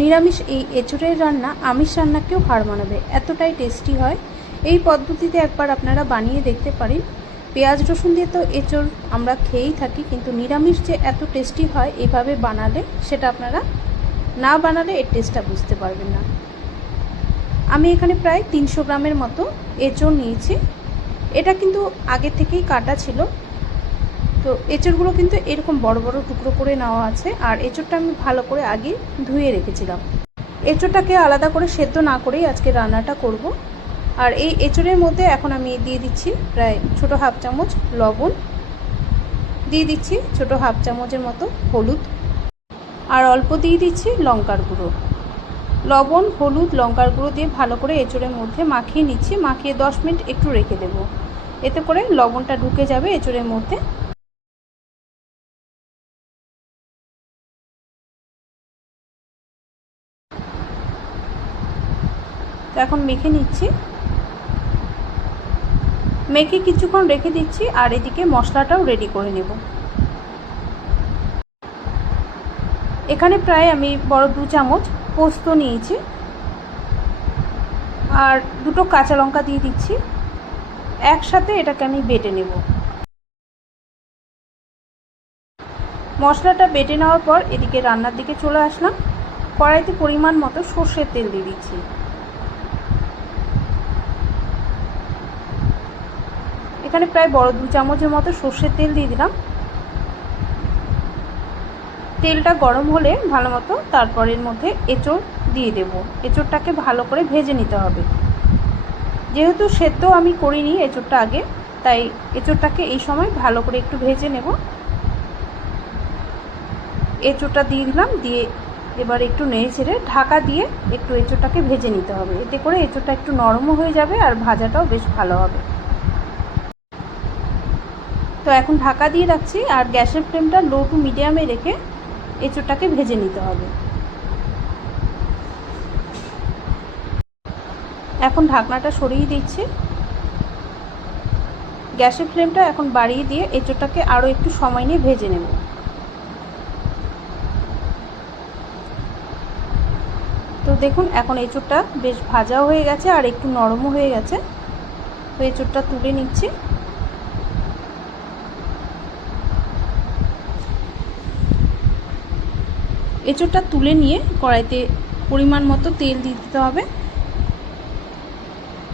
নিরামিষ এই এঁচোড়ের রান্না আমিষ রান্নাকেও হার মানাবে, এতটাই টেস্টি হয়। এই পদ্ধতিতে একবার আপনারা বানিয়ে দেখতে পারেন। পেঁয়াজ রসুন দিয়ে তো এঁচোড় আমরা খেয়েই থাকি, কিন্তু নিরামিষ যে এত টেস্টি হয় এভাবে বানালে সেটা আপনারা না বানালে এর টেস্টটা বুঝতে পারবেন না। আমি এখানে প্রায় তিনশো গ্রামের মতো এঁচোড় নিয়েছি। এটা কিন্তু আগে থেকেই কাটা ছিল। তো এঁচড়গুলো কিন্তু এরকম বড় বড় টুকরো করে নেওয়া আছে, আর এঁচড়টা আমি ভালো করে আগে ধুয়ে রেখেছিলাম। এঁচড়টাকে আলাদা করে সেদ্ধ না করেই আজকে রান্নাটা করব। আর এই এঁচড়ের মধ্যে এখন আমি দিয়ে দিচ্ছি প্রায় ছোট হাফ চামচ লবণ, দিয়ে দিচ্ছি ছোট হাফ চামচের মতো হলুদ, আর অল্প দিয়ে দিচ্ছি লঙ্কার গুঁড়ো। লবণ, হলুদ, লঙ্কার গুঁড়ো দিয়ে ভালো করে এঁচড়ের মধ্যে মাখিয়ে নিচ্ছি, মাখিয়ে দশ মিনিট একটু রেখে দেব। এতে করে লবণটা ঢুকে যাবে এঁচড়ের মধ্যে। এখন মেখে নিচ্ছি। মেখে কিছুক্ষণ রেখে দিচ্ছি আর এদিকে মশলাটাও রেডি করে নেব। এখানে প্রায় আমি বড় দু চামচ পোস্ত নিয়েছি। আর দুটো কাঁচা লঙ্কা দিয়ে দিচ্ছি। একসাথে এটাকে আমি বেটে নেব। মশলাটা বেটে নেওয়ার পর এদিকে রান্নার দিকে চলে আসলাম। কড়াইতে পরিমাণ মতো সর্ষের তেল দিয়ে দিচ্ছি। এখানে প্রায় বড় দু চামচের মতো সর্ষের তেল দিয়ে দিলাম। তেলটা গরম হলে ভালো মতো তারপর এর মধ্যে এঁচড় দিয়ে দেব। এঁচড়টাকে ভালো করে ভেজে নিতে হবে। যেহেতু সেদ্ধ আমি করিনি এঁচড়টা আগে, তাই এঁচড়টাকে এই সময় ভালো করে একটু ভেজে নেব। এঁচড়টা দিয়ে দিলাম, দিয়ে এবার একটু নেড়ে ছেড়ে ঢাকা দিয়ে একটু এঁচড়টাকে ভেজে নিতে হবে। এতে করে এঁচড়টা একটু নরমও হয়ে যাবে আর ভাজাটাও বেশ ভালো হবে। তো এখন ঢাকা দিয়ে রাখছি আর গ্যাসের ফ্লেমটা লো টু মিডিয়ামে রেখে এঁচোড়টাকে ভেজে নিতে হবে। এখন ঢাকনাটা সরিয়ে দিচ্ছি। গ্যাসের ফ্লেমটা এখন বাড়িয়ে দিয়ে এঁচোড়টাকে আরও একটু সময় নিয়ে ভেজে নেব। তো দেখুন, এখন এঁচোড়টা বেশ ভাজাও হয়ে গেছে আর একটু নরমও হয়ে গেছে। তো এঁচোড়টা তুলে নিচ্ছি। এঁচোড়টা তুলে নিয়ে কড়াইতে পরিমাণ মতো তেল দিয়ে দিতে হবে।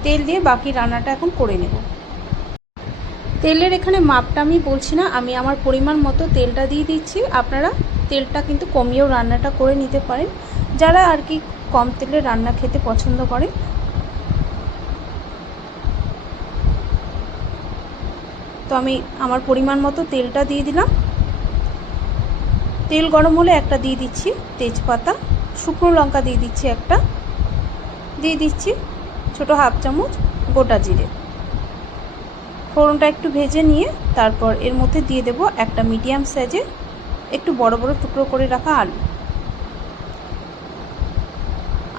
তেল দিয়ে বাকি রান্নাটা এখন করে নেব। তেলের এখানে মাপটা আমি বলছি না, আমি আমার পরিমাণ মতো তেলটা দিয়ে দিচ্ছি। আপনারা তেলটা কিন্তু কমিয়েও রান্নাটা করে নিতে পারেন। যারা আর কি কম তেলে রান্না খেতে পছন্দ করে, তো আমি আমার পরিমাণ মতো তেলটা দিয়ে দিলাম। তেল গরম হলে একটা দিয়ে দিচ্ছি তেজপাতা, শুকনো লঙ্কা দিয়ে দিচ্ছি একটা, দিয়ে দিচ্ছি ছোট হাফ চামচ গোটা জিরে। ফোড়নটা একটু ভেজে নিয়ে তারপর এর মধ্যে দিয়ে দেব একটা মিডিয়াম সাইজে একটু বড় বড় টুকরো করে রাখা আলু।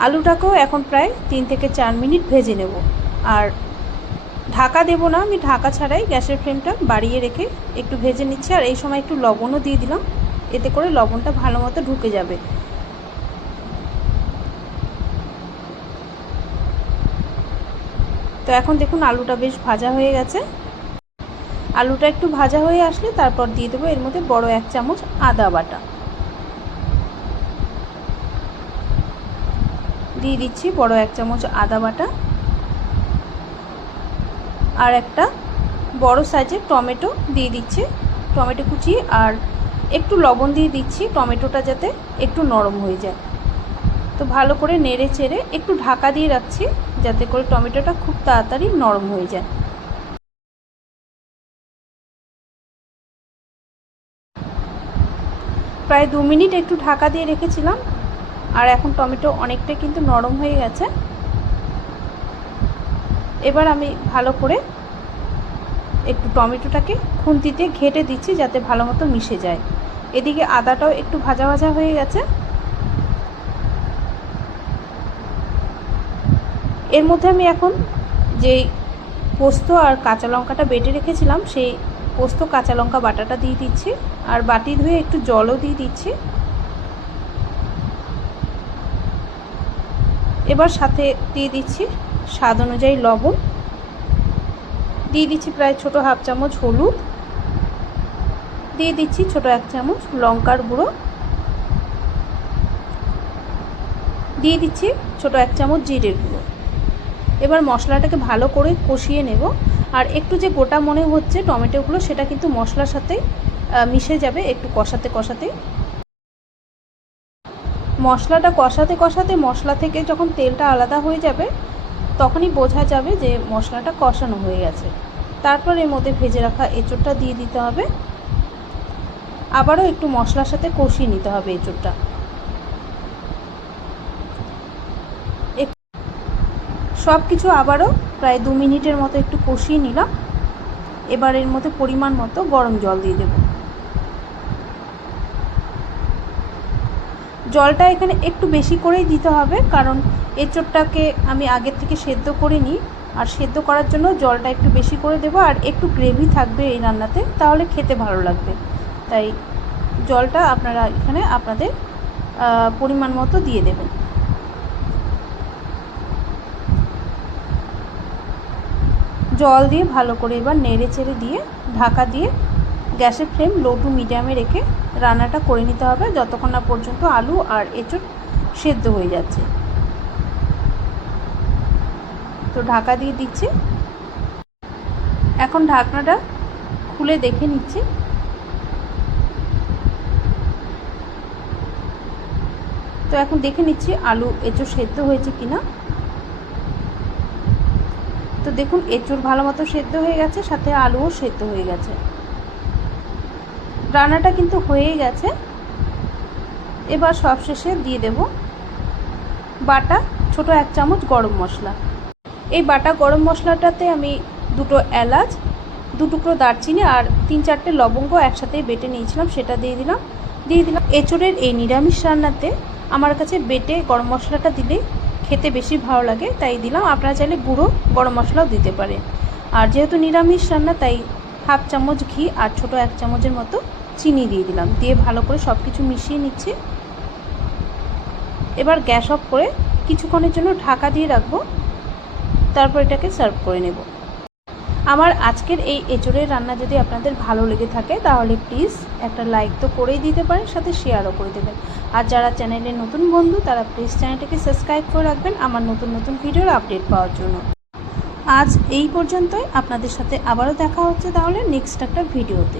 আলুটাকেও এখন প্রায় তিন থেকে চার মিনিট ভেজে নেব। আর ঢাকা দেব না, আমি ঢাকা ছাড়াই গ্যাসের ফ্লেমটা বাড়িয়ে রেখে একটু ভেজে নিচ্ছি। আর এই সময় একটু লবণও দিয়ে দিলাম। এতে করে লবণটা ভালো মতো ঢুকে যাবে। তো এখন দেখুন আলুটা বেশ ভাজা হয়ে গেছে। আলুটা একটু ভাজা হয়ে আসলে তারপর দিয়ে দেবো এর মধ্যে বড় এক চামচ আদা বাটা। দিয়ে দিচ্ছি বড় এক চামচ আদা বাটা। আর একটা বড় সাইজের টমেটো দিয়ে দিচ্ছি। টমেটো কুচি আর একটু লবণ দিয়ে দিচ্ছি, টমেটোটা যাতে একটু নরম হয়ে যায়। তো ভালো করে নেড়ে চেড়ে একটু ঢাকা দিয়ে রাখছি, যাতে করে টমেটোটা খুব তাড়াতাড়ি নরম হয়ে যায়। প্রায় দু মিনিট একটু ঢাকা দিয়ে রেখেছিলাম, আর এখন টমেটো অনেকটাই কিন্তু নরম হয়ে গেছে। এবার আমি ভালো করে একটু টমেটোটাকে খুন্তিতে ঘেটে দিচ্ছি যাতে ভালো মতো মিশে যায়। এদিকে আদাটাও একটু ভাজা ভাজা হয়ে গেছে। এর মধ্যে আমি এখন যেই পোস্ত আর কাঁচা লঙ্কাটা বেটে রেখেছিলাম, সেই পোস্ত কাঁচা লঙ্কা বাটাটা দিয়ে দিচ্ছি। আর বাটি ধুয়ে একটু জলও দিয়ে দিচ্ছি। এবার সাথে দিয়ে দিচ্ছি স্বাদ অনুযায়ী লবণ। দিয়ে দিচ্ছি প্রায় ছোট হাফ চামচ হলুদ। দিয়ে দিচ্ছি ছোট এক চামচ লঙ্কার গুঁড়ো। দিয়ে দিচ্ছি ছোট এক চামচ জিরের গুঁড়ো। এবার মশলাটাকে ভালো করে কষিয়ে নেব। আর একটু যে গোটা মনে হচ্ছে টমেটোগুলো, সেটা কিন্তু মশলার সাথে মিশে যাবে একটু কষাতে কষাতে। মশলাটা কষাতে কষাতে মশলা থেকে যখন তেলটা আলাদা হয়ে যাবে তখনই বোঝা যাবে যে মশলাটা কষানো হয়ে গেছে। তারপর এর মধ্যে ভেজে রাখা এঁচোড়টা দিয়ে দিতে হবে। আবারও একটু মশলার সাথে কষিয়ে নিতে হবে এঁচোড়টা। সব কিছু আবারও প্রায় দু মিনিটের মতো একটু কষিয়ে নিলাম। এবার এর মধ্যে পরিমাণ মতো গরম জল দিয়ে দেব। জলটা এখানে একটু বেশি করেই দিতে হবে, কারণ এঁচোড়টাকে আমি আগের থেকে সেদ্ধ করে নিই আর সেদ্ধ করার জন্য জলটা একটু বেশি করে দেবো, আর একটু গ্রেভি থাকবে এই রান্নাতে, তাহলে খেতে ভালো লাগবে। তাই জলটা আপনারা এখানে আপনাদের পরিমাণ মতো দিয়ে দেবেন। জল দিয়ে ভালো করে এবার নেড়ে চেড়ে দিয়ে, ঢাকা দিয়ে গ্যাসের ফ্লেম লো টু মিডিয়ামে রেখে রান্নাটা করে নিতে হবে, যতক্ষণ না পর্যন্ত আলু আর এঁচড় সেদ্ধ হয়ে যাচ্ছে। তো ঢাকা দিয়ে দিচ্ছি। এখন ঢাকনাটা খুলে দেখে নিচ্ছি। তো এখন দেখে নিচ্ছি আলু এঁচড় সেদ্ধ হয়েছে কিনা। তো দেখুন এঁচুর ভালো মতো সেদ্ধ হয়ে গেছে, সাথে আলুও সেদ্ধ হয়ে গেছে। রান্নাটা কিন্তু হয়েই গেছে। এবার সবশেষে দিয়ে দেব বাটা, ছোট এক চামচ গরম মশলা। এই বাটা গরম মশলাটাতে আমি দুটো এলাচ, দু টুকরো দারচিনি আর তিন চারটে লবঙ্গ একসাথেই বেটে নিয়েছিলাম, সেটা দিয়ে দিলাম। দিয়ে দিলাম এঁচড়ের এই নিরামিষ রান্নাতে আমার কাছে বেটে গরম মশলাটা দিলে খেতে বেশি ভালো লাগে, তাই দিলাম। আপনারা চাইলে গুঁড়ো গরম মশলাও দিতে পারেন। আর যেহেতু নিরামিষ রান্না, তাই হাফ চামচ ঘি আর ছোট এক চামচের মতো চিনি দিয়ে দিলাম। দিয়ে ভালো করে সব কিছু মিশিয়ে নিচ্ছি। এবার গ্যাস অফ করে কিছুক্ষণের জন্য ঢাকা দিয়ে রাখব। তারপর এটাকে সার্ভ করে নেব। আমার আজকের এই এঁচড়ের রান্না যদি আপনাদের ভালো লেগে থাকে, তাহলে প্লিজ একটা লাইক তো করেই দিতে পারেন, সাথে শেয়ারও করে দেবেন। আর যারা চ্যানেলে নতুন বন্ধু, তারা প্লিজ চ্যানেলটাকে সাবস্ক্রাইব করে রাখবেন আমার নতুন নতুন ভিডিওর আপডেট পাওয়ার জন্য। আজ এই পর্যন্তই, আপনাদের সাথে আবারও দেখা হচ্ছে তাহলে নেক্সট একটা ভিডিওতে।